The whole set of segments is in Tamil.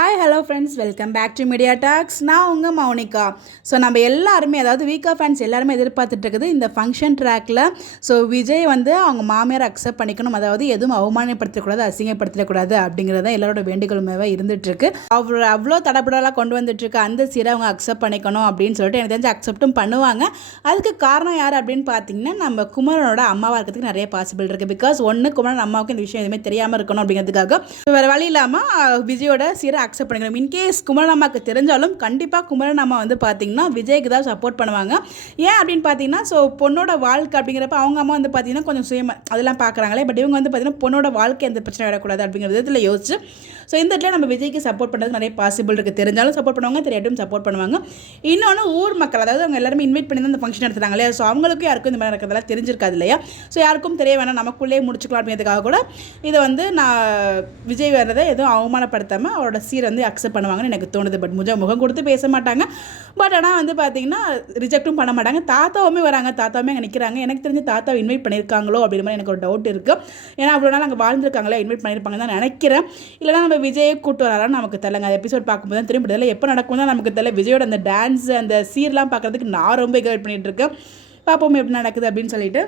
Hi hello friends, welcome back to media talks. நான் உங்கள் மௌனிகா. ஸோ நம்ம எல்லாருமே, அதாவது வீக்கா ஃபேன்ஸ் எல்லாருமே எதிர்பார்த்துட்டு இருக்குது இந்த ஃபங்க்ஷன் ட்ராக்கில். ஸோ விஜய் வந்து அவங்க மாமியார் அக்செப்ட் பண்ணிக்கணும், அதாவது எதுவும் அவமானப்படுத்தக்கூடாது, அசிங்கப்படுத்தக்கூடாது அப்படிங்கிறத எல்லாரோட வேண்டுகோளுமே இருந்துகிட்ருக்கு. அவ்வளோ தடப்படலாம் கொண்டு வந்துட்டுருக்கு. அந்த சீரை அவங்க அக்செப்ட் பண்ணிக்கணும் அப்படின்னு சொல்லிட்டு எனக்கு தெரிஞ்சு அக்செப்டும் பண்ணுவாங்க. அதுக்கு காரணம் யார் அப்படின்னு பார்த்தீங்கன்னா, நம்ம குமரனோட அம்மாவாக இருக்கிறதுக்கு நிறைய பாசிபிள் இருக்குது. பிகாஸ் ஒன்று, குமரன் அம்மாவுக்கு இந்த விஷயம் எதுவுமே தெரியாமல் இருக்கணும் அப்படிங்கிறதுக்காக வேறு வழி இல்லாமல் விஜயோட சீரை அக்செப்ட் பண்ணிக்கணும். இன்கேஸ் குமரன் அம்மாவுக்கு தெரிஞ்சாலும் கண்டிப்பாக குமரன் அம்மா வந்து பார்த்தீங்கன்னா விஜய்க்கு தான் சப்போர்ட் பண்ணுவாங்க. ஏன் அப்படின்னு பார்த்தீங்கன்னா, ஸோ பொண்ணோட வாழ்க்கை அப்படிங்கிறப்ப அவங்க அம்மா வந்து பார்த்தீங்கன்னா கொஞ்சம் அதெல்லாம் பார்க்குறாங்களே. பட் இவங்க வந்து பார்த்தீங்கன்னா பொண்ணோட வாழ்க்கை எந்த பிரச்சனை வரக்கூடாது அப்படிங்கிற விதத்தில் யோசிச்சு ஸோ இந்த இடத்துல நம்ம விஜய்க்கு சப்போர்ட் பண்ணுறதுக்கு நிறைய பாசிபிள் இருக்குது. தெரிஞ்சாலும் சப்போர்ட் பண்ணுவாங்க, தெரியாட்டும் சப்போர்ட் பண்ணுவாங்க. இன்னொன்று, ஊர் மக்கள், அதாவது அவங்க எல்லாருமே இன்வைட் பண்ணி தான் இந்த ஃபங்க்ஷன் எடுத்துறாங்க இல்லையா. ஸோ அவங்களுக்கும் யாருக்கும் இந்த மாதிரி நடக்கிறதெல்லாம் தெரிஞ்சிருக்காது இல்லையா. ஸோ யாருக்கும் தெரிய வேணாம், நமக்குள்ளேயே முடிச்சுக்கலாம் அப்படிங்கிறதுக்காக கூட இதை வந்து நான் விஜய் வரதை எதுவும் அவமானப்படுத்தாமல் அவரோட சீரை வந்து அக்செப்ட் பண்ணுவாங்கன்னு எனக்கு தோணுது. பட் முகம் கொடுத்து பேச மாட்டாங்க. பட் ஆனால் வந்து பார்த்தீங்கன்னா ரிஜெக்டும் பண்ண மாட்டாங்க. தாத்தாவுமே வராங்க, தாத்தாவுமே அங்கே நிற்கிறாங்க. எனக்கு தெரிஞ்ச தாத்தாவை இன்வைட் பண்ணியிருக்காங்களோ அப்படின்ற மாதிரி எனக்கு ஒரு டவுட் இருக்குது. ஏன்னா அவ்வளோ நாள் அங்கே வாழ்ந்துருக்காங்களே, இன்வைட் பண்ணியிருப்பாங்க தான் நினைக்கிறேன். இல்லைனா நம்ம விஜயை கூட்டு வரான்னு நமக்கு தெரியலங்க. அந்த எபிசோட் பார்க்கும்போது தான் திரும்பி தெரியல, எப்போ நடக்கும் தான் நமக்கு தெரியல. விஜயோட அந்த டான்ஸ், அந்த சீர்லாம் பார்க்குறதுக்கு நான் ரொம்ப எக்ஸைட் பண்ணிகிட்டு இருக்கேன். பார்ப்போம் எப்படி நடக்குது அப்படின்னு சொல்லிட்டு.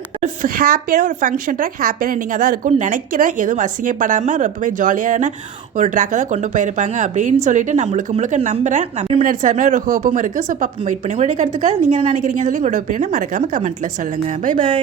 ஹாப்பியான ஒரு ஃபங்க்ஷன் ட்ராக், ஹாப்பியான எண்டிங்காக தான் இருக்கும்னு நினைக்கிறேன். எதுவும் அசிங்கப்படாமல் ரொம்பவே ஜாலியான ஒரு ட்ராக்கை தான் கொண்டு போயிருப்பாங்க அப்படின்னு சொல்லிட்டு நான் முழுக்க நம்புகிறேன். நம்ம மினிட்ஸ் ஒரு ஹோப்பும் இருக்குது. ஸோ பாப்போம், வெயிட் பண்ணி உங்களுடைய கருத்துக்காக நீங்கள் என்ன நினைக்கிறீங்கன்னு சொல்லி உங்களோட ஒப்பீனியனை மறக்காமல் கமெண்ட்டில் சொல்லுங்கள். Bye by.